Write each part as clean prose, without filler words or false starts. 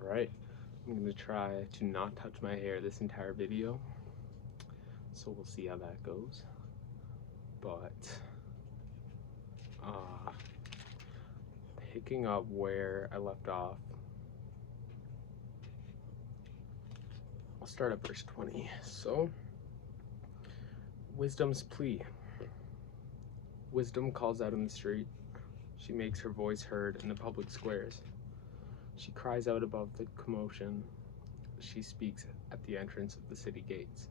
Alright, I'm going to try to not touch my hair this entire video, so we'll see how that goes. But, uh, picking up where I left off, I'll start at verse 20. So, wisdom's plea. Wisdom calls out in the street. She makes her voice heard in the public squares. She cries out above the commotion. She speaks at the entrance of the city gates.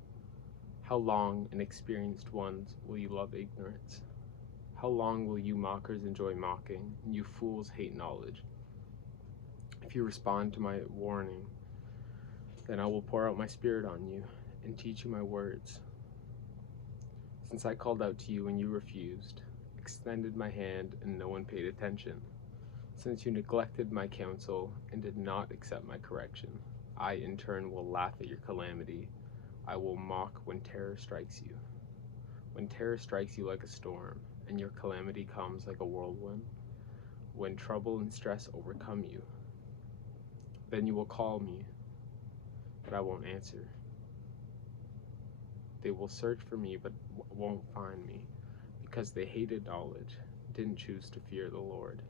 How long, inexperienced ones, will you love ignorance? How long will you mockers enjoy mocking, and you fools hate knowledge? If you respond to my warning, then I will pour out my spirit on you and teach you my words. Since I called out to you and you refused, extended my hand and no one paid attention, since you neglected my counsel and did not accept my correction, I in turn will laugh at your calamity. I will mock when terror strikes you. When terror strikes you like a storm, and your calamity comes like a whirlwind, when trouble and stress overcome you, then you will call me, but I won't answer. They will search for me, but won't find me, because they hated knowledge, didn't choose to fear the Lord,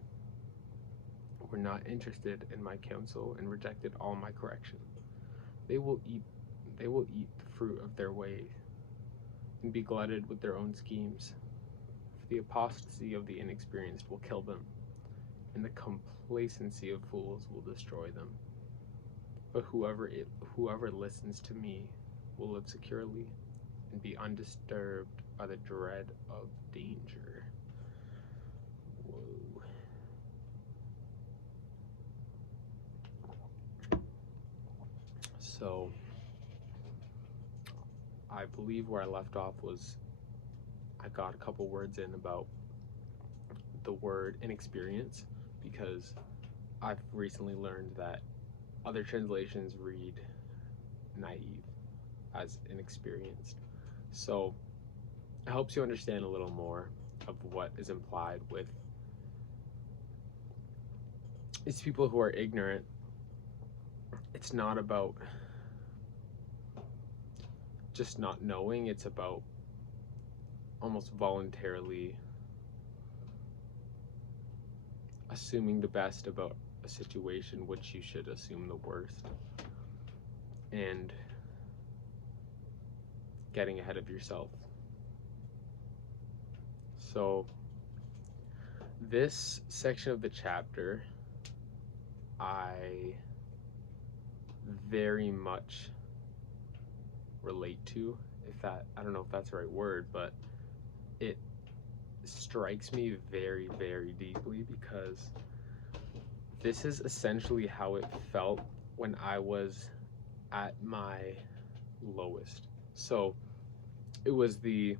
were not interested in my counsel, and rejected all my correction. They will eat the fruit of their way, and be glutted with their own schemes. For the apostasy of the inexperienced will kill them, and the complacency of fools will destroy them. But whoever listens to me will live securely and be undisturbed by the dread of danger. Whoa. So, I believe where I left off was I got a couple words in about the word inexperience, because I've recently learned that other translations read naive as inexperienced. So it helps you understand a little more of what is implied with these people who are ignorant. It's not about just not knowing, it's about almost voluntarily assuming the best about a situation which you should assume the worst, and getting ahead of yourself. So this section of the chapter I very much relate to, I don't know if that's the right word, but it strikes me very, very deeply, because this is essentially how it felt when I was at my lowest. So it was the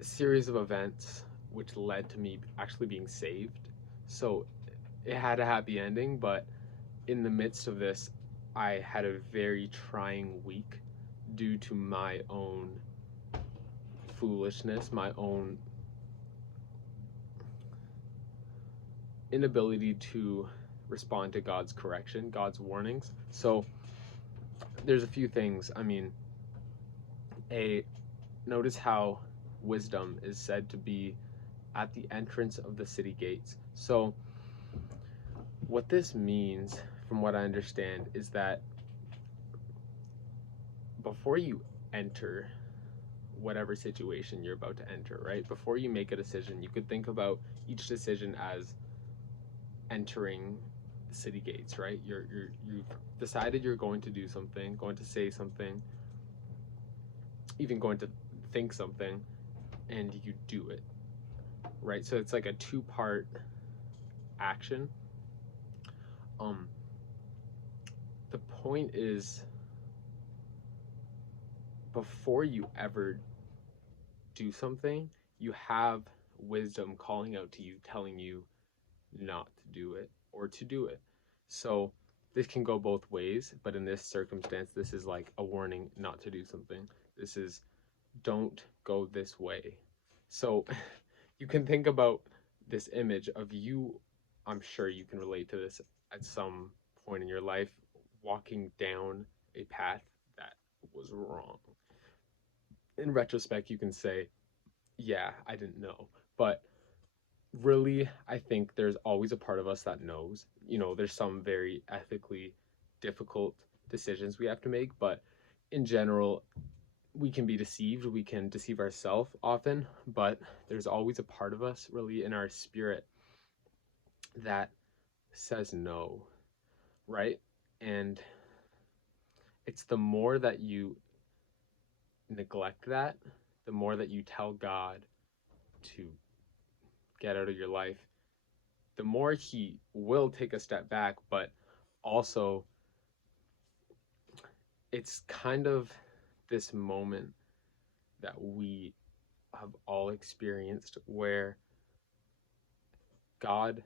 series of events which led to me actually being saved. So it had a happy ending, but in the midst of this, I had a very trying week due to my own foolishness, my own inability to respond to God's correction, God's warnings. So there's a few things. I mean, notice how wisdom is said to be at the entrance of the city gates. So what this means, from what I understand, is that before you enter whatever situation you're about to enter, right? Before you make a decision, you could think about each decision as entering the city gates, right? You've decided you're going to do something, going to say something, even going to think something, and you do it, right? So it's like a two-part action. The point is, before you ever do something, you have wisdom calling out to you, telling you not to do it or to do it. So this can go both ways, but in this circumstance, this is like a warning not to do something. This is, don't go this way. So you can think about this image of you. I'm sure you can relate to this at some point in your life walking down a path that was wrong. In retrospect, you can say, yeah, I didn't know. But really, I think there's always a part of us that knows. There's some very ethically difficult decisions we have to make, but in general, we can be deceived. We can deceive ourselves often, but there's always a part of us, really, in our spirit that says no, right? And it's the more that you neglect that, the more that you tell God to get out of your life, the more He will take a step back. But also, it's kind of this moment that we have all experienced where God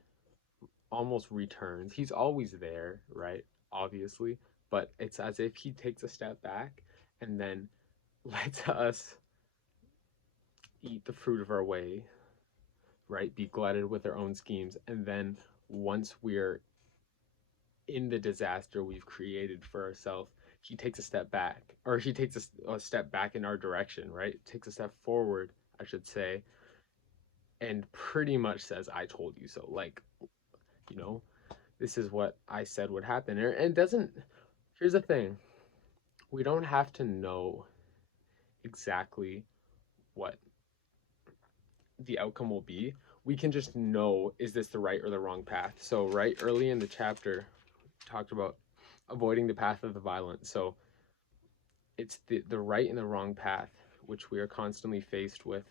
almost returns. He's always there, right? Obviously, but it's as if He takes a step back and then lets us eat the fruit of our way, right? Be glutted with our own schemes. And then once we're in the disaster we've created for ourselves, He takes a step back, or He takes a step back in our direction, right? Takes a step forward, I should say, and pretty much says, I told you so. Like, you know, this is what I said would happen. And doesn't, here's the thing, we don't have to know exactly what the outcome will be. We can just know, is this the right or the wrong path? So right early in the chapter, talked about avoiding the path of the violent. So it's the right and the wrong path, which we are constantly faced with,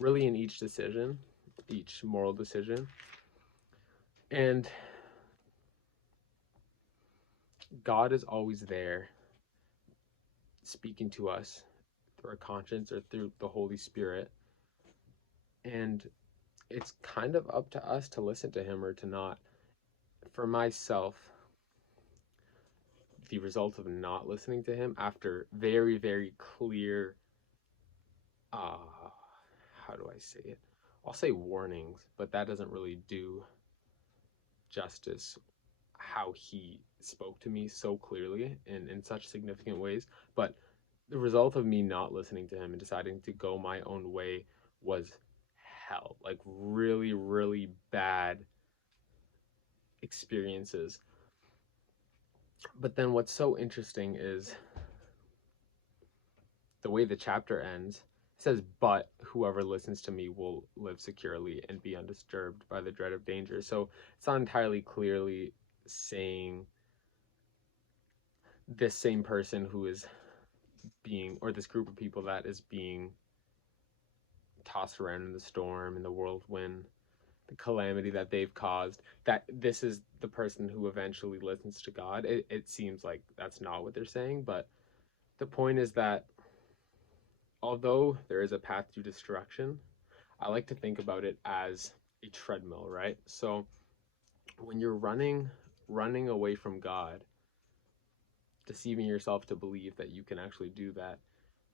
really in each decision, each moral decision. And God is always there speaking to us through our conscience or through the Holy Spirit. And it's kind of up to us to listen to Him or to not. For myself, the result of not listening to Him after very, very clear, how do I say it? I'll say warnings, but that doesn't really do justice how He spoke to me so clearly and in such significant ways. But the result of me not listening to Him and deciding to go my own way was hell. Like really, really bad experiences. But then what's so interesting is the way the chapter ends. It says, but whoever listens to me will live securely and be undisturbed by the dread of danger. So it's not entirely clearly saying this same person who is being, or this group of people that is being tossed around in the storm, in the whirlwind, the calamity that they've caused, that this is the person who eventually listens to God. It seems like that's not what they're saying, but the point is that although there is a path to destruction, I like to think about it as a treadmill, right? So when you're running away from God, deceiving yourself to believe that you can actually do that,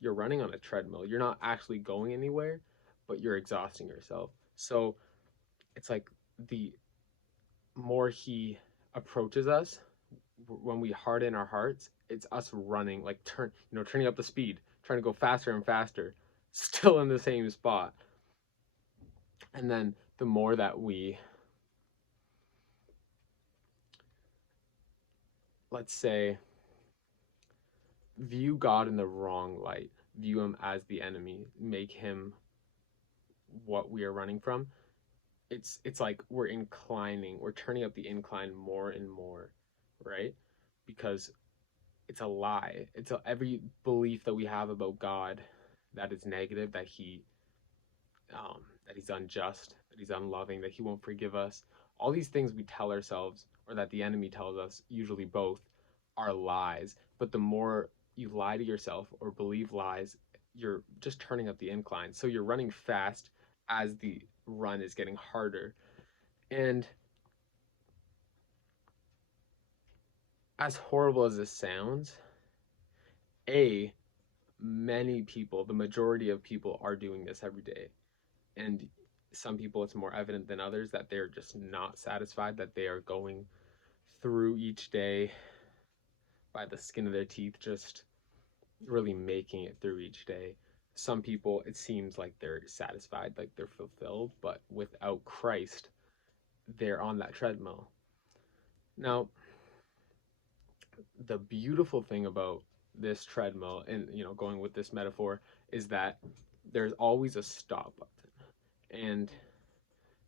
you're running on a treadmill. You're not actually going anywhere, but you're exhausting yourself. So it's like the more He approaches us, when we harden our hearts, it's us running, like turning up the speed, trying to go faster and faster, still in the same spot. And then the more that we, let's say, view God in the wrong light, view Him as the enemy, make Him what we are running from, it's like we're turning up the incline more and more, right? Because it's a lie. Every belief that we have about God that is negative, that He's unjust, that He's unloving, that He won't forgive us. All these things we tell ourselves, or that the enemy tells us, usually both, are lies. But the more you lie to yourself or believe lies, you're just turning up the incline. So you're running fast as the run is getting harder. And as horrible as this sounds, many people, the majority of people, are doing this every day. And some people, it's more evident than others that they're just not satisfied, that they are going through each day by the skin of their teeth, just really making it through each day. Some people, it seems like they're satisfied, like they're fulfilled, but without Christ, they're on that treadmill. Now, the beautiful thing about this treadmill, and going with this metaphor, is that there's always a stop button. And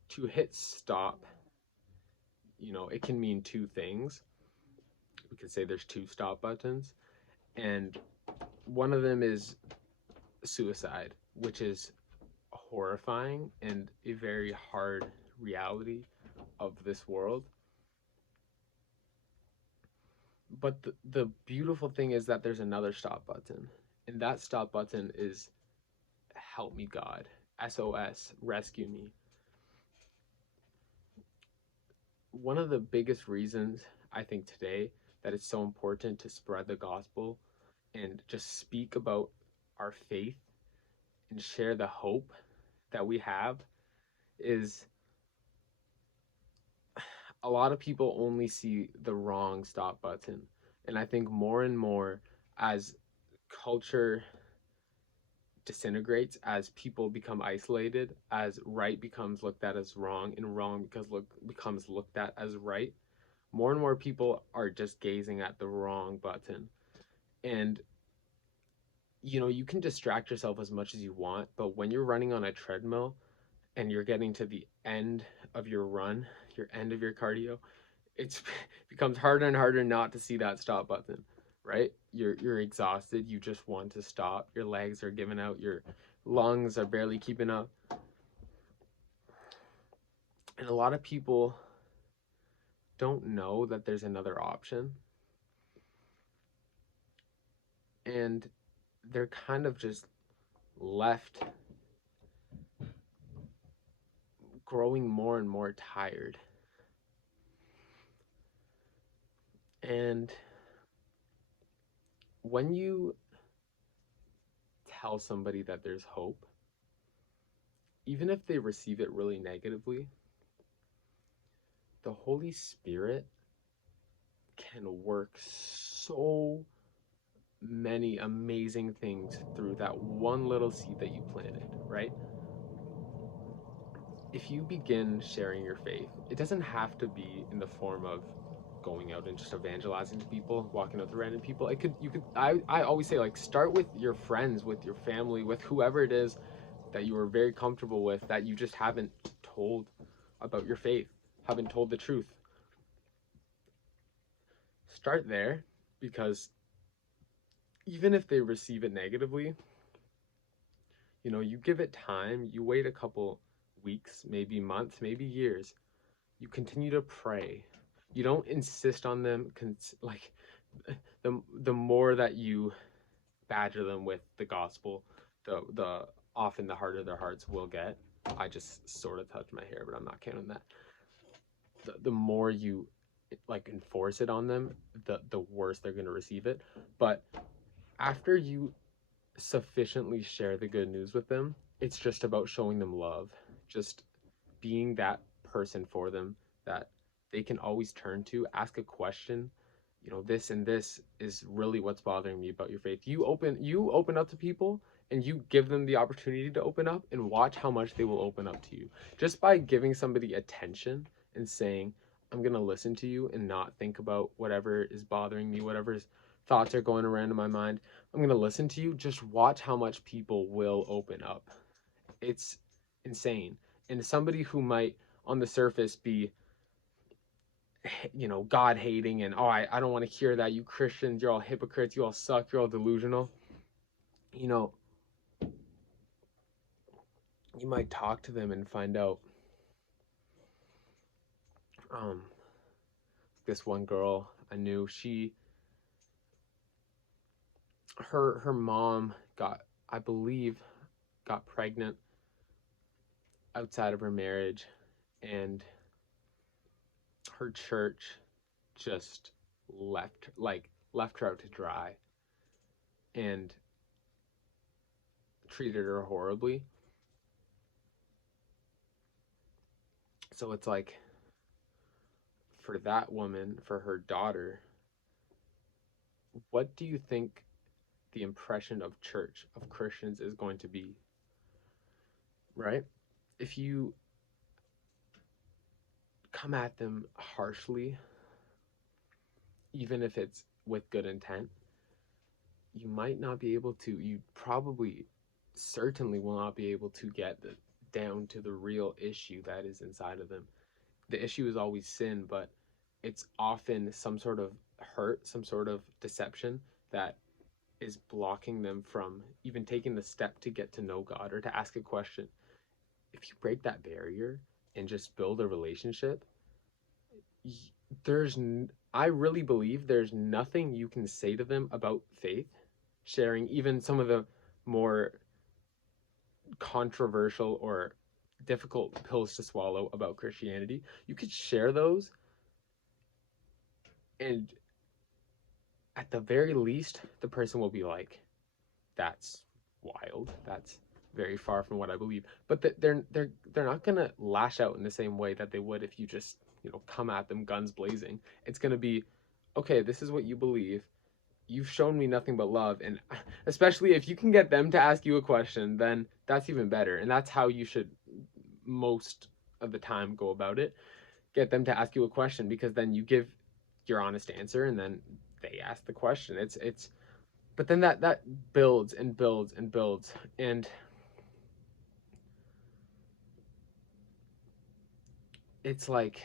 to hit stop, it can mean two things. We could say there's two stop buttons, and one of them is suicide, which is horrifying and a very hard reality of this world. But the beautiful thing is that there's another stop button, and that stop button is help me, God. SOS, rescue me. One of the biggest reasons I think today that it's so important to spread the gospel and just speak about our faith and share the hope that we have is a lot of people only see the wrong stop button. And I think more and more, as culture disintegrates, as people become isolated, as right becomes looked at as wrong and wrong becomes looked at as right, more and more people are just gazing at the wrong button. And you can distract yourself as much as you want, but when you're running on a treadmill and you're getting to the end of your run, your end of your cardio, it becomes harder and harder not to see that stop button, right? You're exhausted, you just want to stop, your legs are giving out, your lungs are barely keeping up. And a lot of people don't know that there's another option, and they're kind of just left growing more and more tired. And when you tell somebody that there's hope, even if they receive it really negatively, the Holy Spirit can work so many amazing things through that one little seed that you planted, right? If you begin sharing your faith, it doesn't have to be in the form of going out and just evangelizing to people, walking up to random people. I always say, like, start with your friends, with your family, with whoever it is that you are very comfortable with, that you just haven't told about your faith, haven't told the truth. Start there, because even if they receive it negatively, you give it time, you wait a couple weeks, maybe months, maybe years, you continue to pray. You don't insist on them, like, the more that you badger them with the gospel, the often the harder their hearts will get. I just sort of touched my hair, but I'm not counting that. The more you enforce it on them, the worse they're going to receive it. But after you sufficiently share the good news with them, it's just about showing them love, just being that person for them that they can always turn to, ask a question. This and this is really what's bothering me about your faith. You open up to people, and you give them the opportunity to open up, and watch how much they will open up to you. Just by giving somebody attention and saying, I'm going to listen to you and not think about whatever is bothering me, whatever thoughts are going around in my mind. I'm going to listen to you. Just watch how much people will open up. It's insane. And somebody who might on the surface be God hating and, oh, I don't want to hear that, you Christians, you're all hypocrites, you all suck, you're all delusional, you might talk to them and find out, this one girl I knew, her mom I believe got pregnant outside of her marriage, and her church just left her out to dry and treated her horribly. So it's like, for that woman, for her daughter, what do you think the impression of church, of Christians, is going to be? Right? If you come at them harshly, even if it's with good intent, you might not be able to, you probably certainly will not be able to get down to the real issue that is inside of them. The issue is always sin, but it's often some sort of hurt, some sort of deception that is blocking them from even taking the step to get to know God or to ask a question. If you break that barrier and just build a relationship, I really believe there's nothing you can say to them about faith, sharing even some of the more controversial or difficult pills to swallow about Christianity. You could share those, and at the very least, the person will be like, that's wild. That's very far from what I believe. But they're not gonna lash out in the same way that they would if you just, come at them guns blazing. It's gonna be, okay, this is what you believe. You've shown me nothing but love, and especially if you can get them to ask you a question, then that's even better. And that's how you should most of the time go about it. Get them to ask you a question, because then you give your honest answer, and then they ask the question. It's but then that builds and builds and builds, and it's like,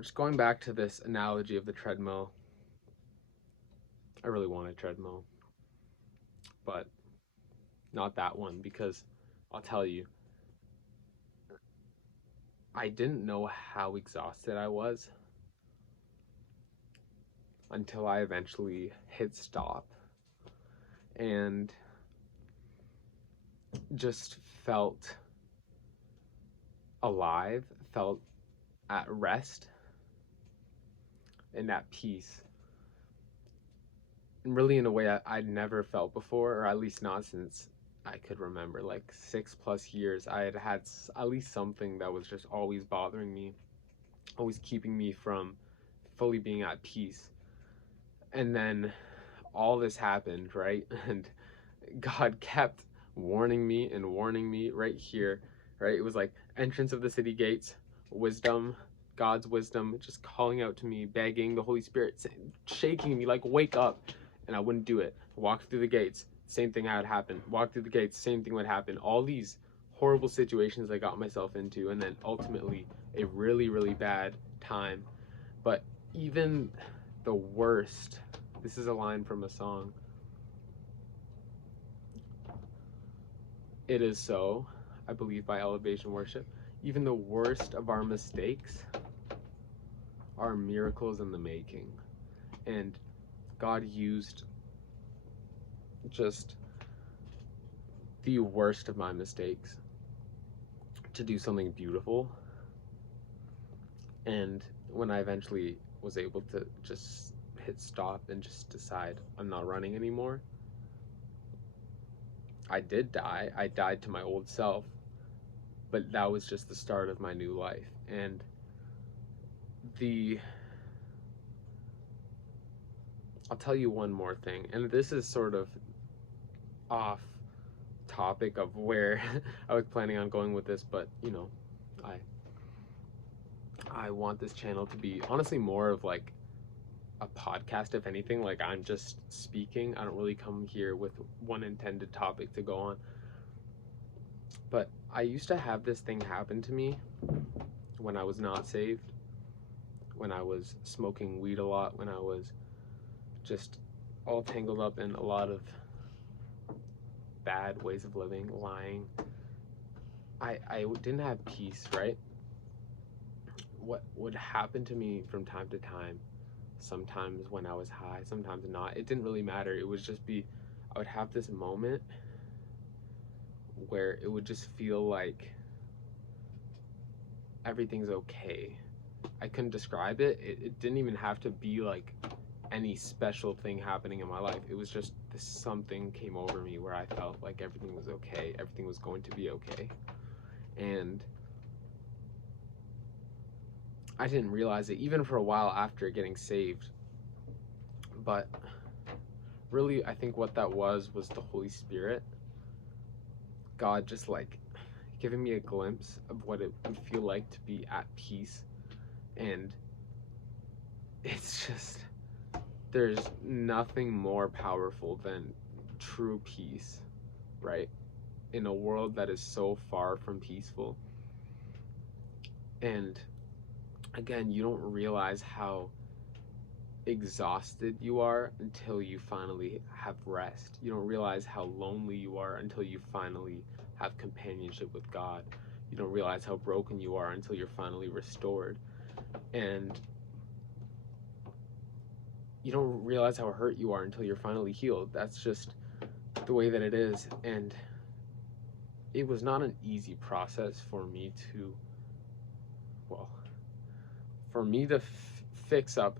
just going back to this analogy of the treadmill. I really want a treadmill, but not that one, because I'll tell you, I didn't know how exhausted I was until I eventually hit stop and just felt alive, felt at rest and at peace. And really in a way I'd never felt before, or at least not since I could remember, like 6+ years. I had at least something that was just always bothering me, always keeping me from fully being at peace. And then all this happened, right? And God kept warning me and warning me right here, right? It was like entrance of the city gates, wisdom, God's wisdom, just calling out to me, begging, the Holy Spirit shaking me like, wake up. And I wouldn't do it. Walk through the gates, same thing would happen. Walk through the gates, same thing would happen. All these horrible situations I got myself into, and then ultimately a really, really bad time. But even the worst, this is a line from a song. It is so, I believe, by Elevation Worship. Even the worst of our mistakes are miracles in the making. And God used just the worst of my mistakes to do something beautiful. And when I eventually was able to just hit stop and just decide I'm not running anymore, I did die. I died to my old self, but that was just the start of my new life. And I'll tell you one more thing, and this is sort of off topic of where I was planning on going with this, but I want this channel to be honestly more of like a podcast, if anything. Like, I'm just speaking. I don't really come here with one intended topic to go on. But I used to have this thing happen to me when I was not saved, when I was smoking weed a lot, when I was just all tangled up in a lot of bad ways of living, lying. I didn't have peace, right? What would happen to me from time to time, sometimes when I was high, sometimes not, it didn't really matter. It would just be, I would have this moment where it would just feel like everything's okay. I couldn't describe it. It didn't even have to be like any special thing happening in my life. It was just something came over me where I felt like everything was okay. Everything was going to be okay. And I didn't realize it even for a while after getting saved. But really, I think what that was the Holy Spirit. God just like giving me a glimpse of what it would feel like to be at peace. And it's just, there's nothing more powerful than true peace, right? In a world that is so far from peaceful. And again, you don't realize how exhausted you are until you finally have rest. You don't realize how lonely you are until you finally have companionship with God. You don't realize how broken you are until you're finally restored. And you don't realize how hurt you are until you're finally healed. That's just the way that it is. And it was not an easy process for me to, well, for me to fix up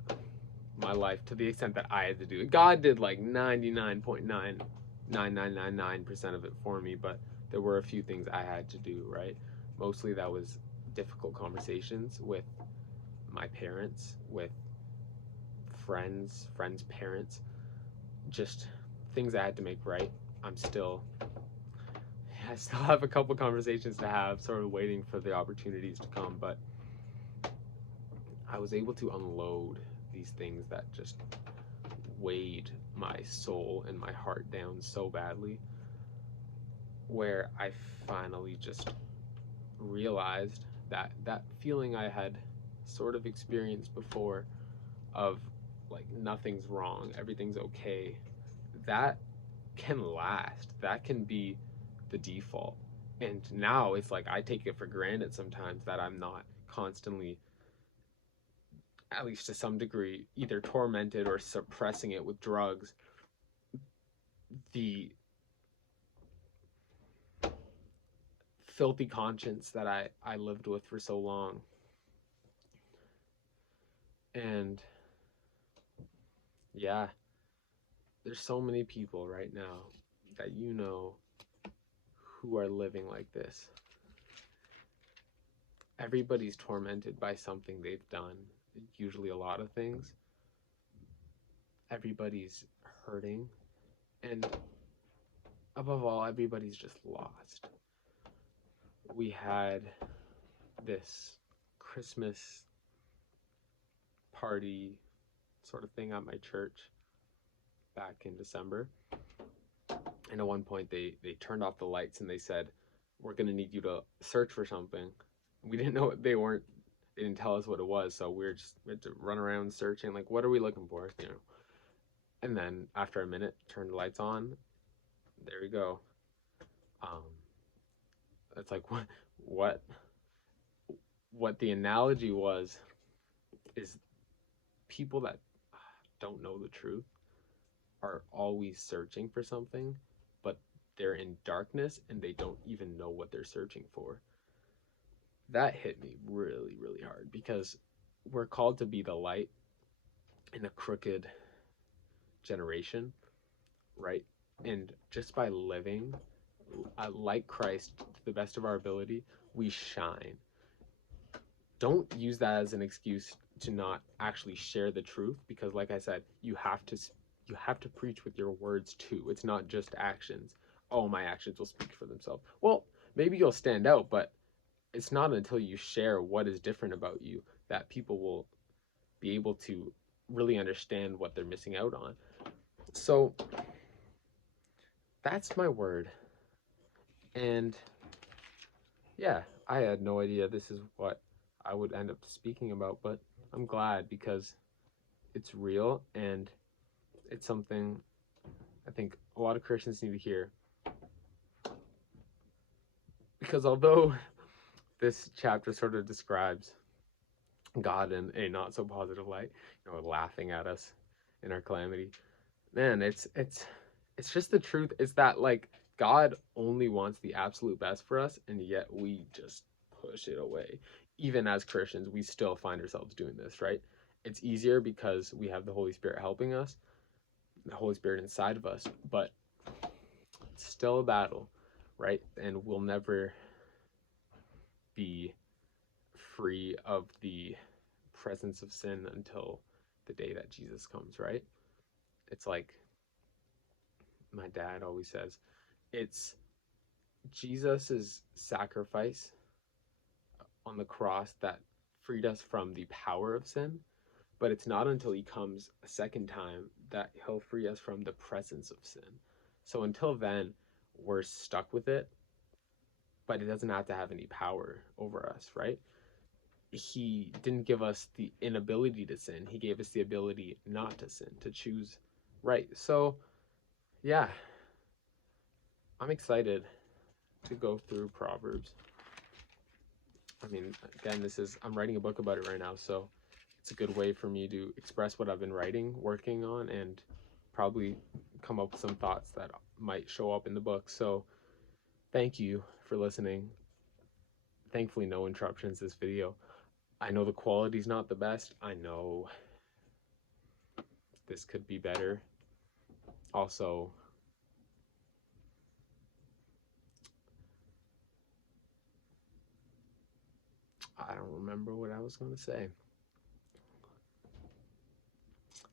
my life to the extent that I had to do it. God did like 99.99999% of it for me, but there were a few things I had to do, right? Mostly that was difficult conversations with my parents, with friends' parents, just things I had to make right. I still have a couple conversations to have, sort of waiting for the opportunities to come, but I was able to unload these things that just weighed my soul and my heart down so badly, where I finally just realized that that feeling I had sort of experienced before of like nothing's wrong, everything's okay, that can last. That can be the default. And now it's like I take it for granted sometimes that I'm not constantly, at least to some degree, either tormented or suppressing it with drugs. The filthy conscience that I lived with for so long. And yeah, there's so many people right now that you know who are living like this. Everybody's tormented by something they've done, usually a lot of things. Everybody's hurting, and above all, everybody's just lost. We had this Christmas party sort of thing at my church back in December. And at one point they turned off the lights and they said, we're going to need you to search for something. We didn't know what they didn't tell us what it was, so we had to run around searching, like, what are we looking for, you know? And then after a minute, turn the lights on. There we go. It's like what the analogy was is people that don't know the truth are always searching for something, but they're in darkness and they don't even know what they're searching for. That hit me really, really hard because we're called to be the light in a crooked generation, right? And just by living like Christ to the best of our ability, we shine. Don't use that as an excuse to not actually share the truth, because like I said, you have to preach with your words too. It's not just actions. Oh, my actions will speak for themselves. Well, maybe you'll stand out, but it's not until you share what is different about you that people will be able to really understand what they're missing out on. So that's my word. And yeah, I had no idea this is what I would end up speaking about, but I'm glad because it's real and it's something I think a lot of Christians need to hear. Because although this chapter sort of describes God in a not so positive light, laughing at us in our calamity, man, it's just the truth. It's that like God only wants the absolute best for us, and yet we just push it away. Even as Christians, we still find ourselves doing this, right? It's easier because we have the Holy Spirit helping us, the Holy Spirit inside of us, but it's still a battle, right? And we'll never be free of the presence of sin until the day that Jesus comes, right? It's like my dad always says, it's Jesus's sacrifice on the cross that freed us from the power of sin, but it's not until he comes a second time that he'll free us from the presence of sin. So until then, we're stuck with it, but it doesn't have to have any power over us, right? He didn't give us the inability to sin. He gave us the ability not to sin, to choose right. So, yeah, I'm excited to go through Proverbs. I mean, again, I'm writing a book about it right now, so it's a good way for me to express what I've been writing, working on, and probably come up with some thoughts that might show up in the book. So thank you for listening. Thankfully, no interruptions this video. I know the quality's not the best. I know this could be better. Also, I don't remember what I was going to say.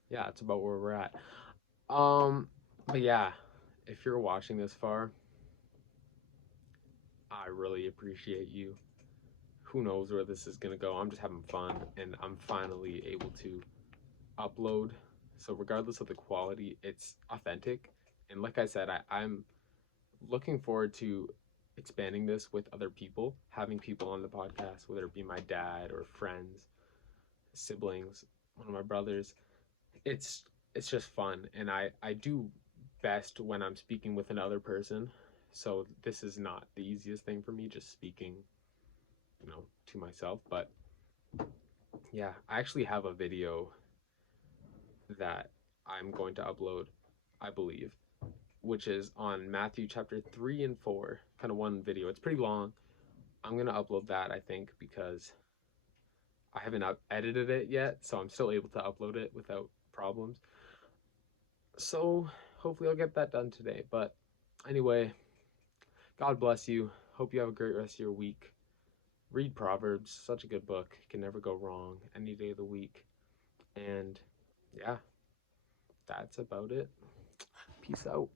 Yeah, it's about where we're at. But yeah, if you're watching this far, I really appreciate you. Who knows where this is going to go. I'm just having fun, and I'm finally able to upload. So regardless of the quality, it's authentic. And like I said, I'm looking forward to expanding this with other people, having people on the podcast, whether it be my dad or friends, siblings, one of my brothers. It's just fun, and I do best when I'm speaking with another person. So this is not the easiest thing for me, just speaking, to myself. But yeah, I actually have a video that I'm going to upload, I believe, which is on Matthew chapter 3 and 4, kind of one video. It's pretty long. I'm going to upload that, I think, because I haven't edited it yet, so I'm still able to upload it without problems. So hopefully I'll get that done today. But anyway, God bless you. Hope you have a great rest of your week. Read Proverbs, such a good book. You can never go wrong any day of the week. And yeah, that's about it. Peace out.